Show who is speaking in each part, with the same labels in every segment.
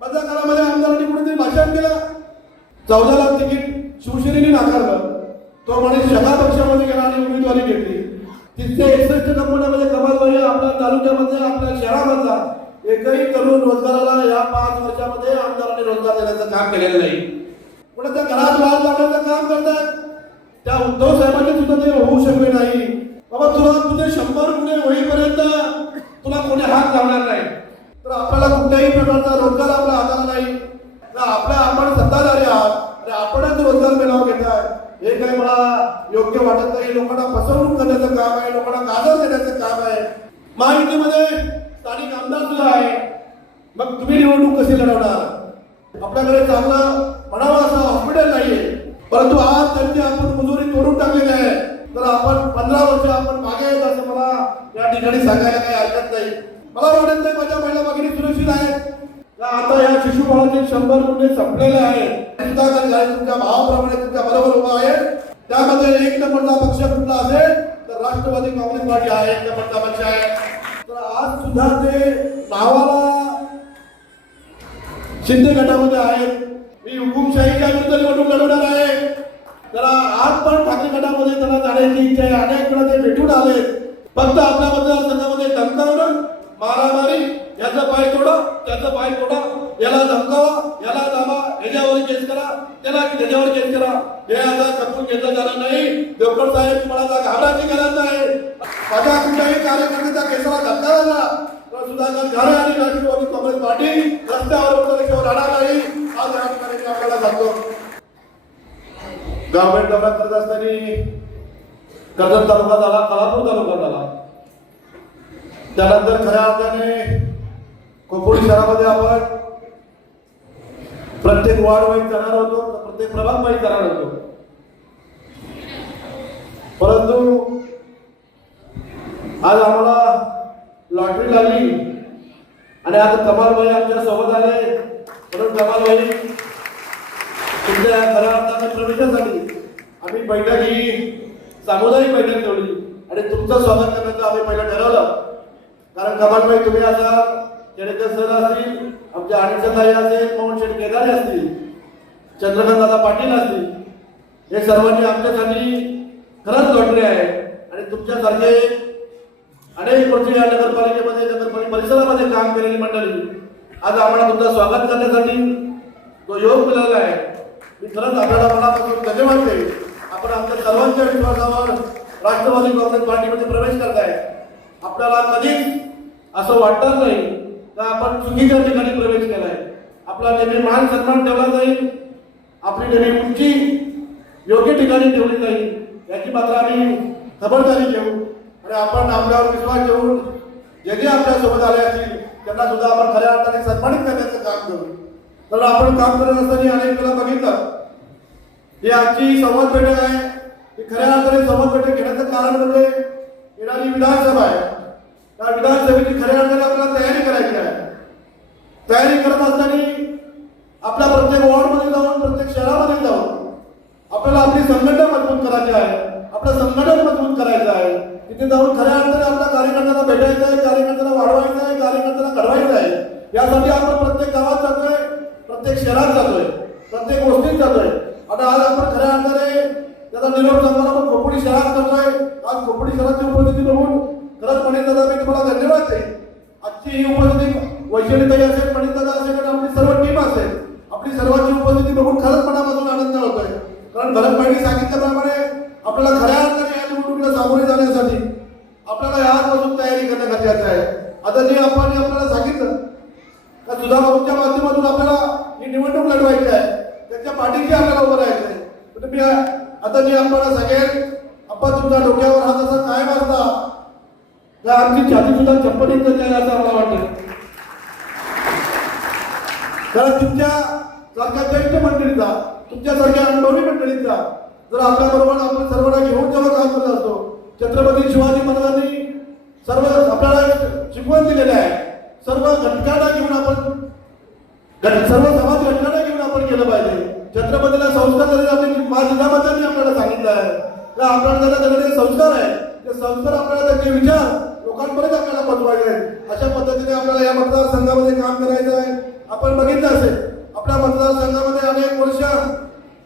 Speaker 1: मधल्या काळामध्ये आमदारांनी कुठेतरी भाषण केलं चौदा लाख तिकीट शिवसेनेने नाकारलं. तो म्हणे सगळ्या पक्षामध्ये गेला आणि उमेदवारी घेतली. तिथे एकसष्ट कंपन्यामध्ये कमाल म्हणजे आपल्या तालुक्यामध्ये आपल्या शहरामधला एकही तरुण रोजगाराला या पाच वर्षामध्ये आमदारांनी रोजगार देण्याचं काम केलेलं नाही. त्या घरात वाद लावण्याचं काम करतात. त्या उद्धव साहेबांनी सुद्धा ते होऊ शकले नाही. बाबा तुला तुझे शंभर गुन्हे होईपर्यंत तुला कोणी हात लावणार नाही. तर आपल्याला कुठल्याही प्रकारचा रोजगार आपला हाताला नाही. तर आपल्या आपण सत्ताधारी आहात. आणि आपणच रोजगार मेळावा घेताय हे काही मला योग्य वाटत नाही. लोकांना फसवणूक करण्याचं काम आहे. लोकांना गाजर देण्याचं काम आहे. महायुतीमध्ये स्थानिक आमदार सुद्धा आहे. मग तुम्ही निवडणूक कशी लढवणार? आपल्याकडे चांगलं म्हणावं असं हॉस्पिटल नाहीये. परंतु आज त्यांची आपण मजुरी तोडून टाकलेली आहे. तर आपण पंधरा वर्ष आपण मागे येत असं मला या ठिकाणी सांगायला काही हरकत नाही. मला वाटत नाही माझ्या महिला भगिनी सुरक्षित आहेत. आता या शिशुबाळाचे शंभर गुन्हे संपलेले आहेत. चिंता झाले तुमच्या भावाप्रमाणे तुमच्या बरोबर उभा आहे. त्यामध्ये एक नंबरचा पक्ष कुठला असेल तर राष्ट्रवादी काँग्रेस पार्टी आहे एक नंबरचा पक्ष आहे. तर आज सुद्धा ते नावाला शिंदे गटामध्ये आहेत. मी हुकुमशाहीच्या विरुद्ध निवडणूक लढवणार आहे. त्याला आज पण ठाकरे गटामध्ये त्याला जाण्याची इच्छा आहे. अनेक वेळा ते भेटून आले फक्त आपल्या मतदारसंघामध्ये धमकावणं मारामारी याचं पाय तोडा त्याचं पाय तोडा. याला धमकावा याला दाबा ह्याच्यावर केस करा. त्याला त्याच्यावर केस करा. हे आता खपून घेतलं जाणार नाही. देवकर साहेब तुम्हाला आता घाबरायची गरज नाही. माझ्या कुठल्याही कार्यकर्त्याचा केसाला धक्का झाला सुधाकर घरे आणि राष्ट्रवादी काँग्रेस पार्टी रस्त्यावर उतरल्याशिवाय राहणार नाही आज या ठिकाणी मी आपल्याला सांगतो. गव्हर्नमेंट दौरा करत असताना कर्जत तालुका झाला कलापूर तालुका झाला. त्यानंतर खऱ्या अर्थाने कोकण शहरामध्ये आपण प्रत्येक वार्ड वाईज जाणार होतो प्रत्येक प्रभाग वाईज जाणार होतो. परंतु आज आम्हाला लॉटरी लागली आणि आता कमालबाई आमच्यासोबत आले. म्हणून कमालबाई तुमच्या खऱ्या अर्थाने प्रवेशासाठी आम्ही बैठक ही सामुदायिक बैठक ठेवली आणि तुमचं स्वागत करण्याचं आम्ही पहिलं ठरवलं. कारण कमालबाई तुम्ही आता केडेकर सर असतील आमच्या अनिशताई असेल मोहन शेठ केदारे असतील चंद्रकांत दादा पाटील असतील हे सर्वांनी आमच्यासाठी खरंच लॉटरी आहे. आणि तुमच्यासारखे अनेक वर्ष या नगरपालिकेमध्ये नगरपालिका परिसरामध्ये काम केलेली मंडळी आज आम्हाला तुमचं स्वागत करण्यासाठी तो योग मिळाला आहे मी खरंच आपल्याला मनापासून धन्यवाद देईल. आपण आमच्या सर्वांच्या विश्वासावर राष्ट्रवादी काँग्रेस पार्टीमध्ये प्रवेश करताय. आपल्याला कधीच असं वाटत नाही का आपण चुकीच्या ठिकाणी प्रवेश केलाय? आपला नेहमी मान सन्मान ठेवला जाईल. आपली नेहमी उंची योग्य ठिकाणी ठेवली जाईल. याची मात्र आम्ही खबरदारी घेऊ आणि आपण आपल्यावर विश्वास ठेवून जे जे आपल्यासोबत आले असतील त्यांना सुद्धा आपण खऱ्या अर्थाने सन्मानित करण्याचं काम करू. तर आपण काम करत असताना अनेक वेळा बघितलं ही आजची संवाद बैठक आहे. ही खऱ्या अर्थाने संवाद बैठक घेण्याचं कारण म्हणजे येणारी विधानसभा आहे. त्या विधानसभेची खऱ्या अर्थाने आपल्याला तयारी करायची आहे. तयारी करत असताना आपल्या प्रत्येक वॉर्डमध्ये जाऊन प्रत्येक शहरामध्ये जाऊन आपल्याला आपली संघटना मजबूत करायची आहे. आपलं संघटन मजबूत करायचं आहे. तिथे जाऊन खऱ्या अर्थाने आपल्या कार्यकर्त्यांना भेटायचं आहे कार्यकर्त्यांना वाढवायचं आहे कार्यकर्त्यांना घडवायचं आहे. यासाठी आपण प्रत्येक गावात जातोय प्रत्येक शहरात जातोय प्रत्येक गोष्टीत जातोय. आजपासून तयारी करणं गरजेचं आहे. आता जे आपण आपल्याला सांगितलं का सुधाभाऊच्या माध्यमातून आपल्याला ही निवडणूक लढवायची आहे त्याच्या पाठीशी आपल्याला उभं राहायचं आहे. तर मी आता मी आपल्याला सांगेल आपण तुमच्या डोक्यावर हात असा काय मारता त्या आमची छाती सुद्धा चप्पलीत जाईल असं मला वाटतं. कारण तुमच्या सारख्या ज्येष्ठ मंडळीचा तुमच्यासारख्या अनुभवी मंडळीचा जर आपल्याबरोबर आपण सर्वांना घेऊन जेव्हा काम करत असतो छत्रपती शिवाजी महाराजांनी सर्व आपल्याला शिकवण दिलेले आहे. सर्व घटकांना घेऊन आपण सर्व समाज घटकांना घेऊन आपण केलं पाहिजे. छत्रपतीला संस्कार तरी आपली माझ्याबद्दल आपल्याला सांगितलं आहे. आपल्याला त्याला त्याच्याकडे संस्कार आहे ते संस्कार आपल्याला त्याचे विचार लोकांपर्यंत आपल्याला पोचवायचे आहेत. अशा पद्धतीने आपल्याला या मतदारसंघामध्ये काम करायचं आहे. आपण बघितलं असेल आपल्या मतदारसंघामध्ये अनेक वर्ष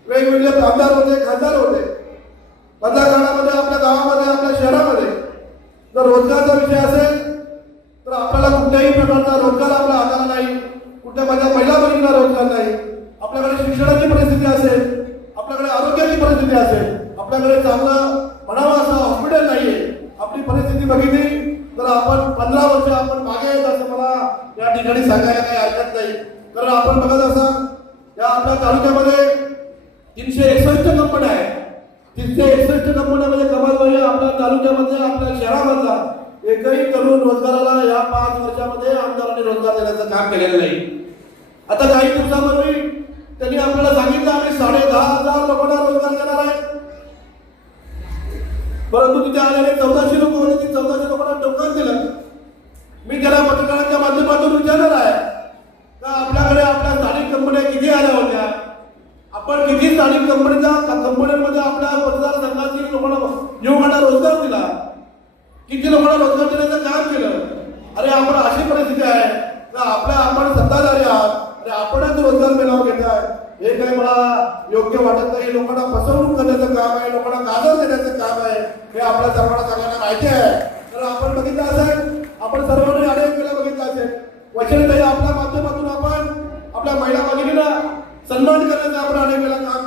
Speaker 1: वेगवेगळे आमदार होते खासदार होते. मतदार तीनशे एकसष्ट कंपन्या आहेत. तीनशे एकसष्ट कंपन्यामध्ये कमाल म्हणजे आपल्या तालुक्यामध्ये आपल्या शहरामधला एकही तरुण रोजगाराला या पाच वर्षामध्ये आमदारांनी रोजगार देण्याचं काम केलेलं नाही. आता काही दिवसापूर्वी त्यांनी आपल्याला सांगितलं आम्ही साडे दहा हजार लोकांना रोजगार देणार आहे. परंतु तिथे आलेले चौदाशे लोक होते ती चौदाशे लोकांना टोकन दिलं. मी त्याला पत्रकारांच्या माध्यमातून विचारणार आहे का आपल्याकडे आपल्या स्थानिक कंपन्या किती आल्या होत्या आपण कंपनीचा कंपन्यांमध्ये आपल्या मतदारसंघातील लोकांना युवकांना रोजगार दिला किती लोकांना रोजगार देण्याचं काम केलं अरे आपण अशी परिस्थिती आहे का आपल्या आपण सत्ताधारी आहात अरे आपणच रोजगार मेळावा घेत आहे. हे काही मला योग्य वाटत नाही. लोकांना फसवणूक करण्याचं काम आहे लोकांना गाजर देण्याचं काम आहे. हे आपल्या सर्वांना सगळ्यांना माहिती आहे. तर आपण बघितलं असेल आपण सर्वांनी अनेक वेळा बघितलं असेल वचनताई आपल्या माध्यमातून आपण आपल्या महिला भगिनीला सन्मान करण्याचं आपण अनेक वेळा काम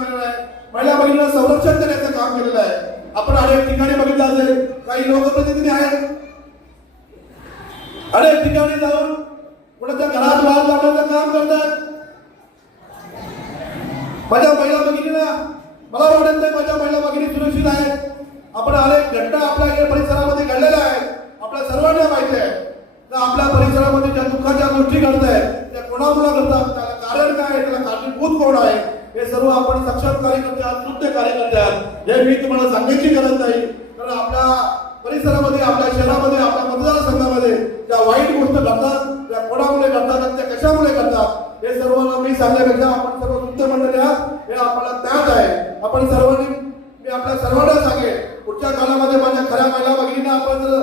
Speaker 1: महिला बहिणीला संरक्षण देण्याचं काम केलेलं आहे. आपण अनेक ठिकाणी बघितलं असेल काही लोकप्रतिनिधी आहेत. अनेक ठिकाणी जाऊन कुणाच्या घरात वाद लावण्याचं काम करतात. माझ्या महिला भगिनीला मला वाटत माझ्या महिला भगिनी सुरक्षित आहेत. आपण अनेक घटना आपल्या या परिसरामध्ये घडलेल्या आहेत. आपल्या सर्वांना माहिती आहे. तर आपल्या परिसरामध्ये ज्या दुःखाच्या गोष्टी घडत आहेत त्या कोणामुळे घडतात? त्याला कारण काय आहे? त्याला कारणीभूत कोण आहे? हे सर्व आपण सक्षम कार्यकर्ते आहात नृत्य कार्यकर्ते आहात. हे मी तुम्हाला सांगायची गरज नाही. कारण आपल्या परिसरामध्ये आपल्या शहरामध्ये आपल्या मतदारसंघामध्ये त्या वाईट गोष्ट घडतात त्या कोणामुळे घडतात आणि त्या कशामुळे घडतात हे सर्व मी सांगण्यापेक्षा आपण सर्व नृत्य मंडळी आहात. हे आपल्याला त्यात आहे. आपण सर्वांनी मी आपल्या सर्वांना सांगेन पुढच्या काळामध्ये माझ्या खऱ्या महिला भगिनींना आपण जर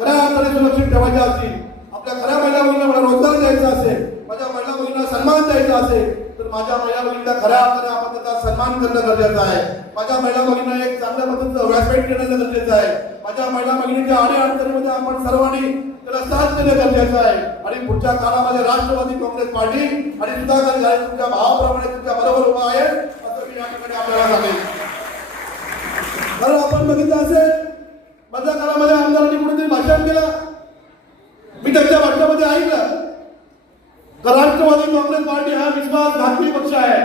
Speaker 1: खऱ्या अर्थाने सुरक्षित ठेवायच्या असतील आपल्या खऱ्या महिला भगिनीला मला रोजगार द्यायचा असेल माझ्या महिला भगिनीला सन्मान द्यायचा असेल तर माझ्या महिला भगिनीला खऱ्या अर्थाने आपण त्याचा सन्मान करणं गरजेचं आहे. माझ्या महिला भगिनीला एक चांगल्या पद्धतीचं व्यासपीठ देणं गरजेचं आहे. माझ्या महिला भगिनीच्या आडी अडचणीमध्ये आपण सर्वांनी त्याला साथ देणं गरजेचं आहे. आणि पुढच्या काळामध्ये राष्ट्रवादी काँग्रेस पार्टी आणि सुधाकर गायक तुमच्या भावाप्रमाणे तुमच्या बरोबर उभा आहे असं मी या ठिकाणी आपल्याला सांगेन. कारण आपण बघितलं असेल मधल्या काळामध्ये आमदारांनी कुठेतरी भाषण केलं मी त्यांच्या भाषणामध्ये ऐकलं का राष्ट्रवादी काँग्रेस पार्टी हा विश्वासघाती पक्ष आहे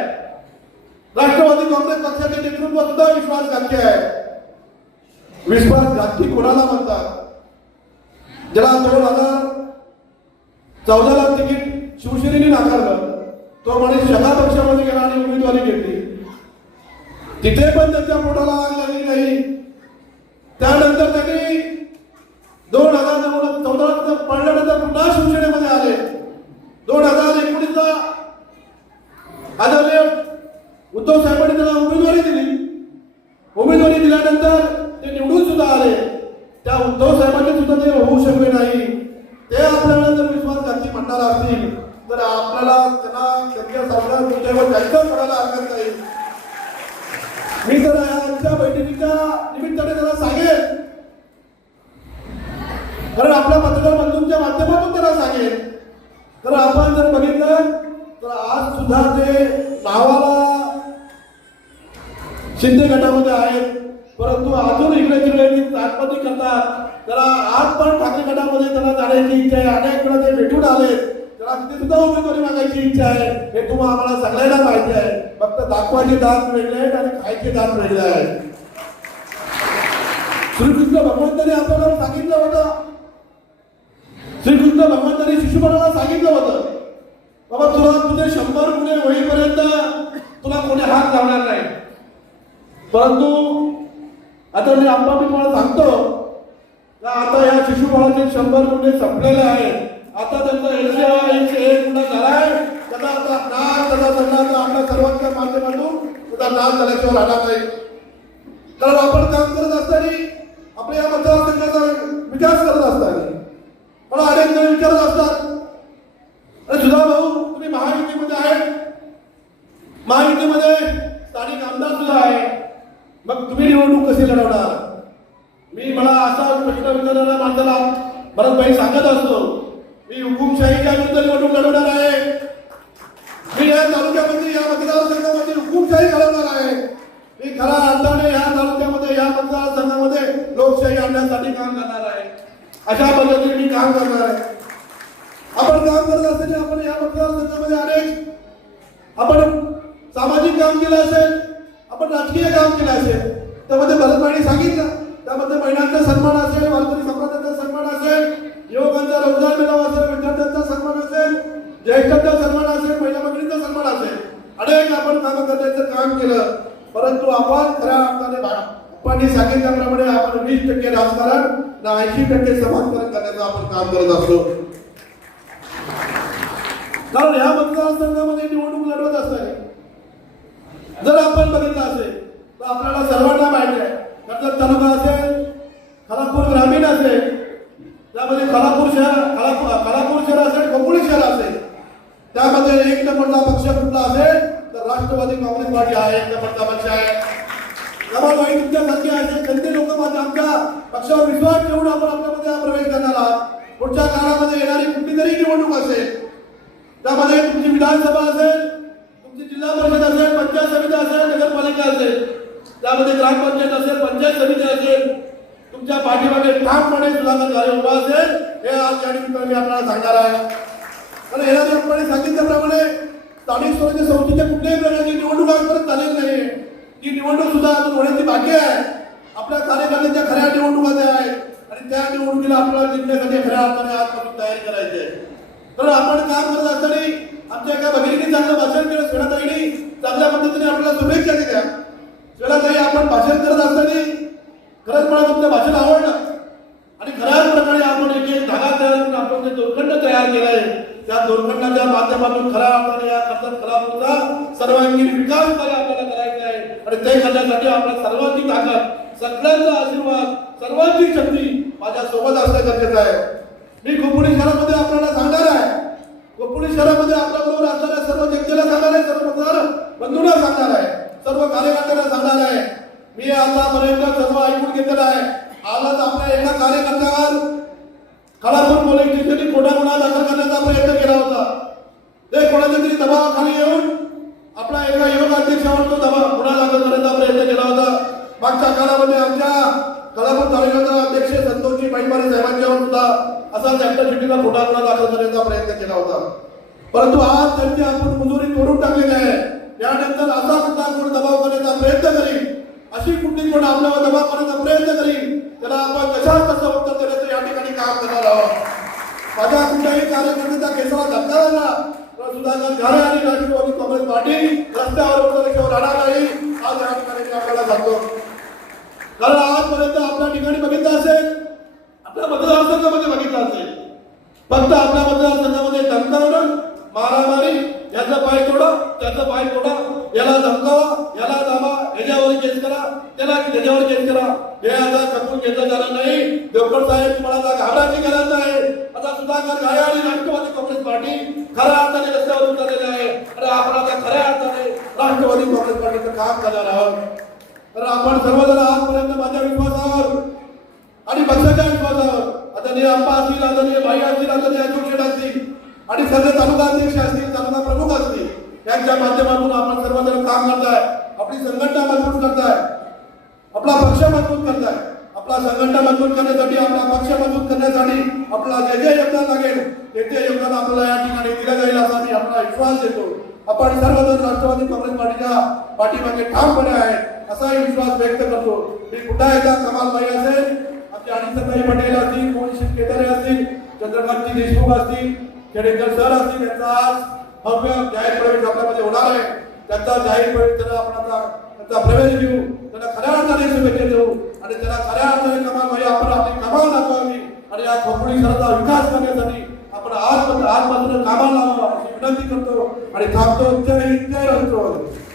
Speaker 1: राष्ट्रवादी काँग्रेस पक्षाचे नेतृत्व सुद्धा विश्वासघाती आहे विश्वासघाती कोणाला म्हणतात ज्याला दोन हजार चौदाला तिकीट शिवसेनेने नाकारलं तो म्हणे शहा पक्षामध्ये गेला आणि उमेदवारी घेतली. तिथे पण त्यांच्या पोटाला आग लागली नाही. त्यानंतर त्यांनी दोन हजार नऊ चौदा पडल्यानंतर पुन्हा शिवसेनेमध्ये आले. दोन हजार एकोणीसला आदरणीय उद्धव साहेबांनी त्याला उमेदवारी दिली. उमेदवारी दिल्यानंतर ते निवडून सुद्धा आले. उद्धव साहेबांनी सुद्धा ते होऊ शकले नाही. ते आपल्याला जर विश्वासघाती म्हणणार असतील तर आपल्याला त्यांना त्यांच्या सामना तुमच्यावर जास्त करायला हरकत नाही. मी तर आजच्या बैठकीच्या निमित्ताने त्याला सांगेन कारण आपल्या मतदार बंधूंच्या माध्यमातून त्याला सांगेन तर आपण जर बघितलं तर आज सुद्धा ते नावाला शिंदे गटामध्ये आहेत. परंतु अजून इकडे तिकडे ती ताटपती करतात. त्याला आज पण ठाकरे गटामध्ये त्याला जाण्याची इच्छा आहे. अनेक वेळा ते भेटून आले त्याला तिथे सुद्धा उमेदवारी मागायची इच्छा आहे. हे तुम्हाला आम्हाला सगळ्यांना माहिती आहे. फक्त दाखवायचे दात वेगळे आहेत आणि खायचे दात वेगळे आहेत. श्रीकृष्ण भगवंताने आपल्याला सांगितलं होतं. श्रीकृष्ण भगवंताने शिशुपालाला सांगितलं होतं. बाबा तुला तुझे शंभर गुन्हे होईपर्यंत तुला कोणी हात लावणार नाही. परंतु आता मी आप्पा मी तुम्हाला सांगतो. का आता या शिशुबाळाचे शंभर गुन्हे संपलेले आहेत आता त्यांचा एकशे एकशे एक गुन्हा झालाय. त्याचा आता नाश त्याचा तर आपल्या सर्वांच्या माध्यमातून त्याचा नाश झाल्याशिवाय राहणार नाही. कारण आपण काम करत असताना आपल्या या मतदारसंघाचा विकास करत असताना पण अनेक जण विचारत असतात अरे सुधा भाऊ तुम्ही आहे महायुतीमध्ये स्थानिक आमदार सुद्धा आहे मग तुम्ही निवडणूक कशी लढवणार? मी मला असा प्रश्न विचारणाऱ्या माणसाला भरतभाई सांगत असतो. मी हुकुमशाहीच्या विरुद्ध निवडणूक लढवणार आहे. मी या तालुक्यामध्ये या मतदारसंघामध्ये हुकुमशाही घालवणार आहे. मी खरा अर्थाने या तालुक्यामध्ये या मतदारसंघामध्ये लोकशाही आणण्यासाठी काम करणार आहे. अशा पद्धतीने मी काम करणार आहे. आपण काम करत असताना आपण या मतदारसंघामध्ये अनेक आपण सामाजिक काम केलं असेल आपण राजकीय काम केलं असेल. त्यामध्ये भरतभाईने सांगितलं. त्यामध्ये महिलांचा सन्मान असेल वारकरी समाजाचा सन्मान असेल युवकांचा रोजगार मिळावा असेल विद्यार्थ्यांचा सन्मान असेल ज्येष्ठांचा सन्मान असेल महिला मंडळींचा सन्मान असेल. अनेक आपण काम करण्याचं काम केलं. परंतु आपण खऱ्या अर्थाने आपण सांगितल्याप्रमाणे आपण वीस टक्के राजकारण ना ऐंशी टक्के समाजकारण करण्याचं आपण काम करत असतो कारण ह्या मतदारसंघामध्ये निवडणूक लढवत असताना जर आपण बघितलं असेल तर आपल्याला सर्वांना आहे कर्जत तालुका असेल खालापूर ग्रामीण असेल त्यामध्ये खालापूर शहर खालापूर खालापूर शहर असेल कोकणी शहर असेल त्यामध्ये एक नंबरचा पक्ष कुठला असेल तर राष्ट्रवादी काँग्रेस पार्टी हा एक नंबरचा पक्ष आहे. रमाबाई तुमच्यासारखी आहे जनते लोक माझ्या आमच्या पक्षावर विश्वास ठेवून आपण आपल्यामध्ये प्रवेश करणार आहात. पुढच्या काळामध्ये येणारी कुठली तरी निवडणूक असेल त्यामध्ये तुमची विधानसभा असेल तुमची जिल्हा परिषद असेल पंचायत समिती असेल त्यामध्ये ग्रामपंचायत असेल पंचायत समिती असेल तुमच्या पाठीमागे ठामपणे सुधाकर झाले उभा असेल हे आज या निमित्ताने मी आपल्याला सांगणार आहे. कारण येणाऱ्यापणे सांगितल्याप्रमाणे स्थानिक स्वराज्य संस्थेच्या कुठल्याही प्रकारची निवडणूक आजपर्यंत झालेली नाही ती निवडणूक सुद्धा अजून होण्याची बाकी आहे. आपल्या कार्यकर्त्यांच्या खऱ्या निवडणुका त्या आहेत आणि त्या निवडणुकीला आपल्याला जिंकण्यासाठी खऱ्या अर्थाने आजपासून तयारी करायची आहे. तर आपण काम करत असताना आमच्या एका भगिनीने चांगलं भाषण केलं स्वेनाताईने चांगल्या पद्धतीने आपल्याला शुभेच्छा दिल्या. स्वेनाताई आपण भाषण करत असताना खरंच मला तुमचं भाषण आवडलं. आणि खऱ्याच प्रकारे आपण एक एक धागा तयार करून आपण जे दोरखंड तयार केलाय. त्या दोरखंडाच्या माध्यमातून खऱ्या अर्थाने या खर्चात खरा होता सर्वांगीण विकास कार्य आपल्याला करायचा आहे. आणि ते करण्यासाठी आपल्या सर्वांची ताकद सगळ्यांचा आशीर्वाद सर्वांची शक्ती माझ्या सोबत असणं गरजेचं आहे. मी खोपोली शहरामध्ये आपल्याला सांगणार आहे. खोपोली शहरामध्ये आपल्याबरोबर असणाऱ्या सर्व जनतेला सांगणार आहे सर्व मतदार बंधूंना सांगणार आहे. सर्व कार्यकर्त्यांना सांगणार आहे. मी आतापर्यंत सर्व ऐकून घेतलेलं आहे. आजच आपल्या एका कार्यकर्त्यावर खडापूर पोलीस स्टेशनने खोटा गुन्हा दाखल करण्याचा प्रयत्न केला होता. ते कोणाच्या तरी दबावाखाली येऊन आपला एका युवक अध्यक्षावर तो दबाव गुन्हा दाखल करण्याचा प्रयत्न केला होता. मागच्या काळामध्ये आमच्या खडापूर तालुक्याचा अध्यक्ष संतोषजी बैलमारे साहेबांच्यावर सुद्धा असाच ऍक्टिव्हिटीला खोटा गुन्हा दाखल करण्याचा प्रयत्न केला होता. परंतु आज त्यांची आपण मुजुरी करून टाकलेली आहे. त्यानंतर असा सुद्धा कोण दबाव करण्याचा प्रयत्न करील अशी कुठली कोण आपल्यावर दबाव करण्याचा प्रयत्न करील त्याला आपण कशा कसं उत्तर देण्याचं या ठिकाणी काम करणार आहोत? माझ्या कुठल्याही कार्यकर्त्याचा केसवा धक्का झाला तर सुधाकर घारे आणि राष्ट्रवादी काँग्रेस पार्टी रस्त्यावर उतरल्याशिवाय राहणार नाही आज या ठिकाणी आपल्याला सांगतो. कारण आजपर्यंत आपल्या ठिकाणी बघितलं असेल आपल्या मतदारसंघामध्ये बघितलं असेल. फक्त आपल्या मतदारसंघामध्ये धमकावणं मारामारी याचा पाय तोडा त्याचा पाय तोडा. याला धमकावा याला दाबा याच्यावर केस करा त्याला त्याच्यावर केस करा. हे आता खपून घेतलं जाणार नाही. देवकर साहेब तुम्हाला आता घाबराची गरज आहे आता सुधाकर घाया आणि राष्ट्रवादी काँग्रेस पार्टी खऱ्या अर्थाने रस्त्यावर उतरलेले आहे. आणि आपण आता खऱ्या अर्थाने राष्ट्रवादी काँग्रेस पार्टीचं काम करणार आहोत. तर आपण सर्वजण आजपर्यंत माझ्या विश्वासावर आणि पक्षाच्या विश्वासावर आता अप्पा असतील आदरणीय भाई असतील आदरणीय अशोक शेठ असतील आणि सर्व तालुका अध्यक्ष असतील तालुका प्रमुख असतील यांच्या माध्यमातून आपण सर्वजण काम करताय. आपली संघटना मजबूत करताय. आपला पक्ष मजबूत करताय. आपला संघटना मजबूत करण्यासाठी आपला पक्ष मजबूत करण्यासाठी आपला जे जे योगदान लागेल ते ते योगदान आपल्याला या ठिकाणी दिलं जाईल असा आम्ही आपला विश्वास देतो. आपण सर्वजण राष्ट्रवादी काँग्रेस पार्टीच्या पाठीमागे ठामपणे आहे असाही विश्वास व्यक्त करतो. मी पुन्हा एकदा कमाल भाई असेल आमचे अनिताई पटेल असतील मोहन शिंदे असतील चंद्रकांतजी देशमुख असतील खेडेकर सर असतील त्यांचा आज भव्य जाहीर प्रवेश आपल्यामध्ये होणार आहे. त्यांचा जाहीर प्रवेश त्याला आपण आता त्यांचा प्रवेश घेऊ. त्यांना खऱ्या अर्थाने शुभेच्छा देऊ. आणि त्याला खऱ्या अर्थाने कमाल म्हणजे आपण आपली कमाल दाखवावी. आणि या खोपडी शहराचा विकास करण्यासाठी आपण आज आज कामाला लावावं अशी विनंती करतो. आणि थांबतो. जय जय राष्ट्रवादी